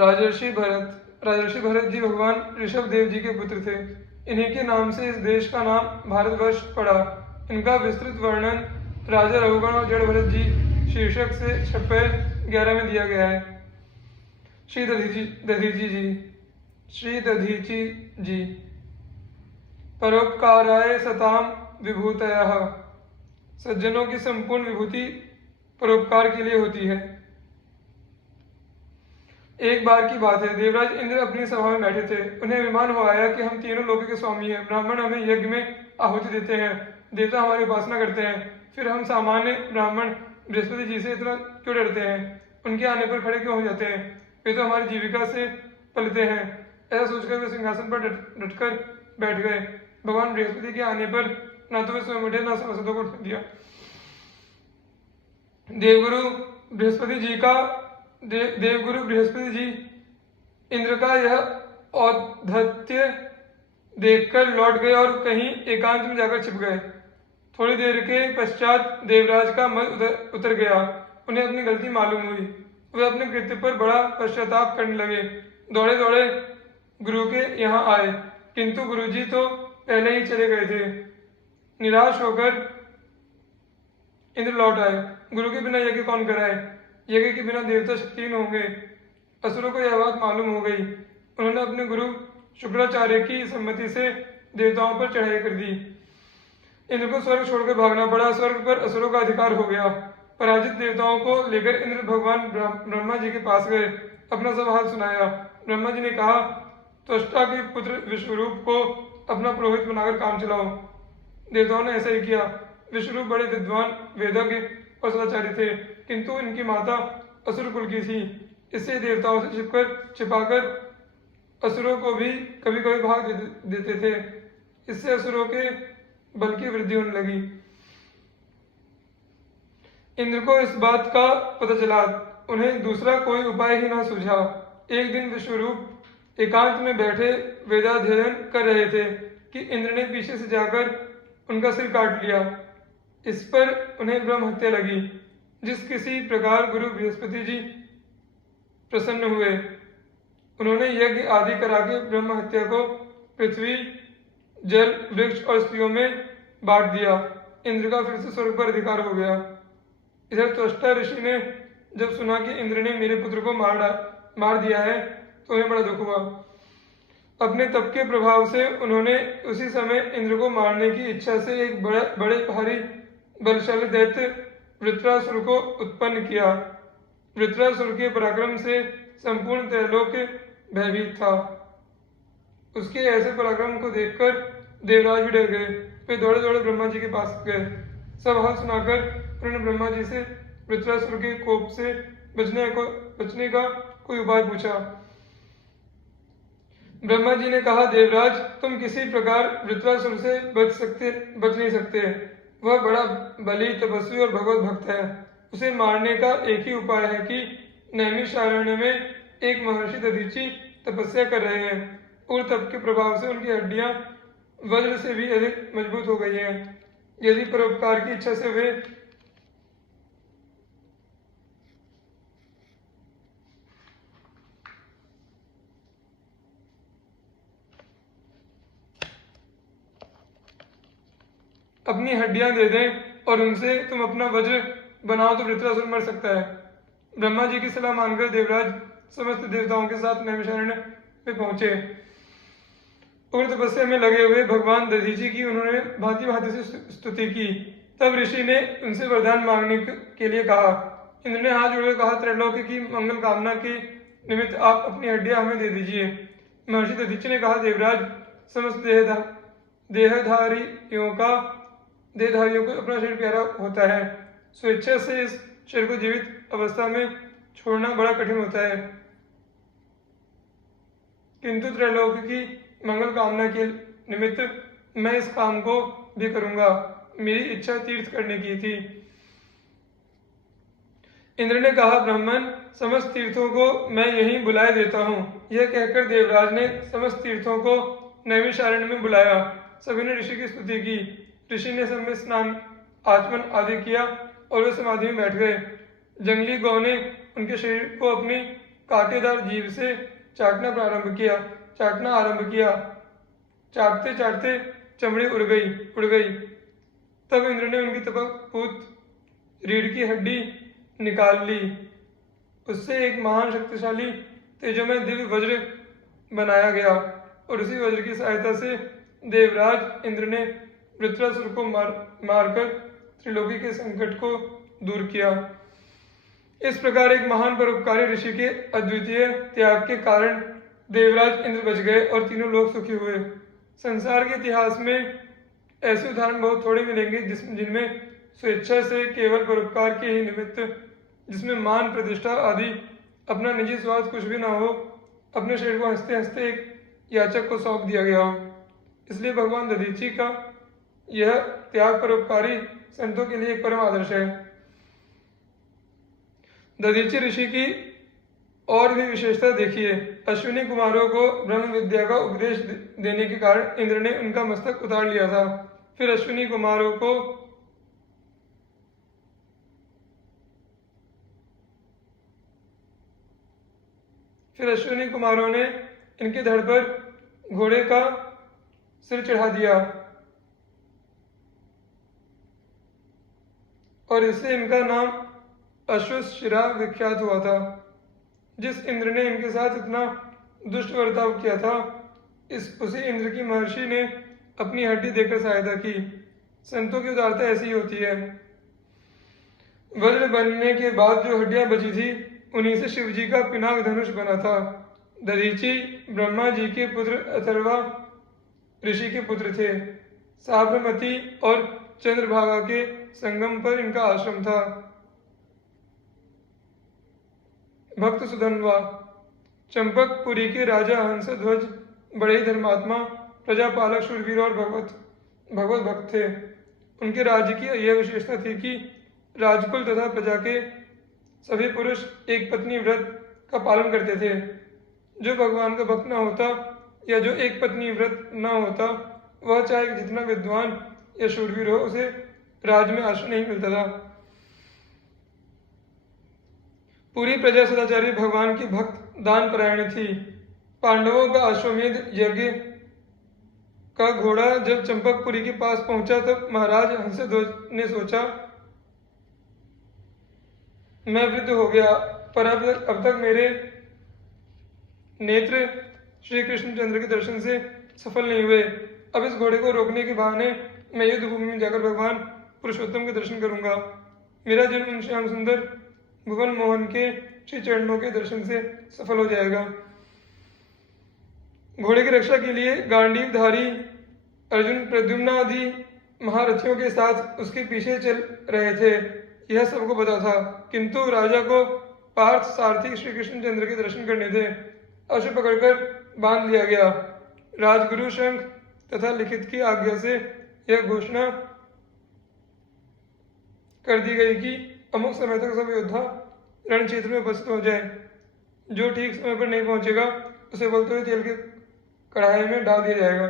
राजर्षि भरत जी भगवान ऋषभ देव जी के पुत्र थे। इन्हीं के नाम से इस देश का नाम भारतवर्ष पड़ा। इनका विस्तृत वर्णन राजा रघुगण और जड़ भरत जी शीर्षक से 11 में दिया गया है। श्री दधीची जी परोपकाराय सताम विभूतयः। सज्जनों की संपूर्ण विभूति परोपकार के लिए होती है। एक बार की बात है, देवराज इंद्र अपनी सभा में बैठे थे। उन्हें अभिमान हो आया कि हम तीनों लोगों के स्वामी हैं। ब्राह्मण हमें यज्ञ में आहुति देते हैं, देवता हमारी उपासना करते हैं, फिर हम सामान्य ब्राह्मण बृहस्पति जी से इतना क्यों डरते हैं? उनके आने पर खड़े क्यों हो जाते हैं? वे तो हमारी जीविका से पलते हैं। ऐसा सोचकर वे सिंहासन पर डटकर बैठ गए। भगवान बृहस्पति के आने पर न तो वे स्वयं उठे, न सभासदों को उठने दिया। देवगुरु बृहस्पति जी इंद्र का यह औद्धत्य देखकर लौट गए और कहीं एकांत में जाकर छिप गए। थोड़ी देर के पश्चात देवराज का मन उतर गया। उन्हें अपनी गलती मालूम हुई। वे अपने कृत्य पर बड़ा पश्चाताप करने लगे। दौड़े दौड़े गुरु के यहाँ आए, किंतु गुरुजी तो पहले ही चले गए थे। निराश होकर इंद्र लौट आए। गुरु के बिना यज्ञ कौन कराए? यज्ञ के बिना देवता शक्तिहीन होंगे। असुरों को यह बात मालूम हो गई। उन्होंने अपने गुरु शुक्राचार्य की सम्मति से देवताओं पर चढ़ाई कर दी। इंद्र को स्वर्ग छोड़कर भागना पड़ा। स्वर्ग पर असुरों का अधिकार हो गया। पराजित देवताओं को लेकर इंद्र भगवान ब्रह्मा जी के पास गए, अपना सब हाल सुनाया। ब्रह्मा जी ने कहा, त्वष्टा के पुत्र विश्वरूप को अपना पुरोहित बनाकर काम चलाओ। देवताओं ने ऐसा ही किया। विश्वरूप बड़े विद्वान, वेदज्ञ और सदाचारी थे, किंतु इनकी माता असुर कुल की थी। इससे देवताओं से छिपाकर असुरों को भी कभी कभी भाग देते थे। इससे असुरों के बल की वृद्धि होने लगी। इंद्र को इस बात का पता चला। उन्हें दूसरा कोई उपाय ही न सूझा। एक दिन विश्वरूप एकांत में बैठे वेदाध्ययन कर रहे थे कि इंद्र ने पीछे से जाकर उनका सिर काट लिया। इस पर उन्हें ब्रह्म हत्या लगी। जिस किसी प्रकार गुरु बृहस्पति जी प्रसन्न हुए, उन्होंने यज्ञ आदि करा के ब्रह्म हत्या को पृथ्वी, जल, वृक्ष और स्त्रियों में बांट दिया। इंद्र का फिर से स्वर्ग पर अधिकार हो गया। इधर त्वष्टा ऋषि ने जब सुना कि इंद्र ने मेरे पुत्र को मार दिया है, तो उन्हें बड़ा दुख हुआ। अपने तप के प्रभाव से उन्होंने उसी समय इंद्र को मारने की इच्छा से एक बड़े भारी बलशाली दैत्य वृत्रासुर को उत्पन्न किया। वृत्रासुर के पराक्रम से संपूर्ण त्रैलोक भयभीत था। उसके ऐसे पराक्रम को देखकर देवराज भी डर गए। वे दौड़े दौड़े ब्रह्मा जी के पास गए। सब हाल सुनाकर उन्होंने ब्रह्मा जी से वृत्रासुर के कोप से बचने का कोई उपाय पूछा। ब्रह्मा जी ने कहा, देवराज, तुम किसी प्रकार वृत्रासुर से बच नहीं सकते। वह बड़ा बली, तपस्वी और भगवत भक्त है। उसे मारने का एक ही उपाय है कि नैमिषारण्य में एक महर्षि दधीची तपस्या कर रहे हैं। उग्र तप के प्रभाव से उनकी हड्डियां वज्र से भी अधिक मजबूत हो गई हैं। यदि परोपकार की इच्छा से वे अपनी हड्डियां दे दें और उनसे तुम अपना वज्र बनाओ तो वृत्रासुर मर सकता है। ब्रह्मा जी की सलाह मानकर देवराज समस्त देवताओं के साथ नैमिषारण्य में पहुंचे। उग्र तपस्या में लगे हुए भगवान दधीची की उन्होंने भांति भांति से स्तुति की। तब ऋषि ने उनसे वरदान मांगने के लिए कहा। इंद्र ने हाथ जोड़कर कहा, त्रैलोक की मंगल कामना के निमित्त आप अपनी हड्डियां हमें दे दीजिए। महर्षि दधीची ने कहा, देवराज, समस्त देहधारियों को अपना शरीर प्यारा होता है। स्वेच्छा से इस शरीर को जीवित अवस्था में छोड़ना बड़ा कठिन होता है, किंतु त्रैलोक की मंगल कामना के निमित्त मैं इस काम को भी करूंगा। मेरी इच्छा तीर्थ करने की थी। इंद्र ने कहा, ब्राह्मण, समस्त तीर्थों को मैं यहीं बुलाए देता हूँ। यह कहकर देवराज ने समस्त तीर्थों को नैमिषारण्य में बुलाया। सभी ने ऋषि की स्तुति की। ऋषि ने सब में स्नान, आचमन आदि किया और वे समाधि में बैठ गए। जंगली गौ ने उनके शरीर को अपनी कांटेदार जीभ से चाटना आरंभ किया। चाटते चाटते चमड़ी उड़ गई। तब इंद्र ने उनकी तपकपूत रीढ़ की हड्डी निकाल ली। उससे एक महान शक्तिशाली तेजोमय दिव्य वज्र बनाया गया और उसी वज्र की सहायता से देवराज इंद्र ने वृत्रासुर को मारकर त्रिलोकी के संकट को दूर किया। इस प्रकार एक महान परोपकारी ऋषि के अद्वितीय त्याग के कारण देवराज इंद्र बच गए और तीनों लोग सुखी हुए। संसार के इतिहास में ऐसे उदाहरण बहुत थोड़े मिलेंगे जिनमें स्वेच्छा से केवल परोपकार के ही निमित्त, जिसमें मान प्रतिष्ठा आदि अपना निजी स्वार्थ कुछ भी ना हो, अपने शरीर को हंसते हंसते एक याचक को सौंप दिया गया हो। इसलिए भगवान दधीचि का यह त्याग परोपकारी संतों के लिए एक परम आदर्श है। दधीचि ऋषि की और भी विशेषता देखिए। अश्विनी कुमारों को ब्रह्म विद्या का उपदेश देने के कारण इंद्र ने उनका मस्तक उतार लिया था। फिर अश्विनी कुमारों ने इनके धड़ पर घोड़े का सिर चढ़ा दिया और इससे इनका नाम अश्वशिरा विख्यात हुआ था। जिस इंद्र ने इनके साथ इतना दुष्ट बर्ताव किया था, उसी इंद्र की महर्षि ने अपनी हड्डी देकर सहायता की। संतों की उदारता ऐसी ही होती है। वज्र बनने के बाद जो हड्डियां बची थी, उन्हीं से शिव जी का पिनाक धनुष बना था। दधीचि ब्रह्मा जी के पुत्र अथर्वा ऋषि के पुत्र थे। साबरमती और चंद्रभागा के संगम पर इनका आश्रम था। भक्त सुधन्वा चंपकपुरी के राजा हंसध्वज बड़े ही धर्मात्मा, प्रजापालक, शूरवीर और भगवत भक्त थे। उनके राज्य की यह विशेषता थी कि राजकुल तथा प्रजा के सभी पुरुष एक पत्नी व्रत का पालन करते थे। जो भगवान का भक्त न होता या जो एक पत्नी व्रत न होता, वह चाहे जितना विद्वान या शूरवीर हो, उसे राज में आश्रय नहीं मिलता था। पूरी प्रजा सदाचारी, भगवान की भक्त, दान परायण थी। पांडवों का अश्वमेध यज्ञ का घोड़ा जब चंपकपुरी के पास पहुंचा, तब महाराज हंसध्वज ने सोचा, मैं वृद्ध हो गया, पर अब तक मेरे नेत्र श्री कृष्णचंद्र के दर्शन से सफल नहीं हुए। अब इस घोड़े को रोकने के बहाने मैं युद्ध भूमि में जाकर भगवान पुरुषोत्तम के दर्शन करूंगा। मेरा जन्म उन श्याम सुंदर भुवन मोहन के श्री चरणों के दर्शन से सफल हो जाएगा। घोड़े की रक्षा के लिए गांडीवधारी अर्जुन प्रद्युम्न आदि महारथियों के साथ उसके पीछे चल रहे थे। यह सबको पता था, किंतु राजा को पार्थ सारथी श्री कृष्णचंद्र के दर्शन करने थे। अश्व पकड़कर बांध लिया गया। राजगुरु शंख तथा लिखित की आज्ञा से यह घोषणा कर दी गई कि अमुक समय तक सब योद्धा रण क्षेत्र में उपस्थित हो जाए। जो ठीक समय पर नहीं पहुंचेगा, उसे बोलते हुए तेल के कढ़ाई में डाल दिया जाएगा।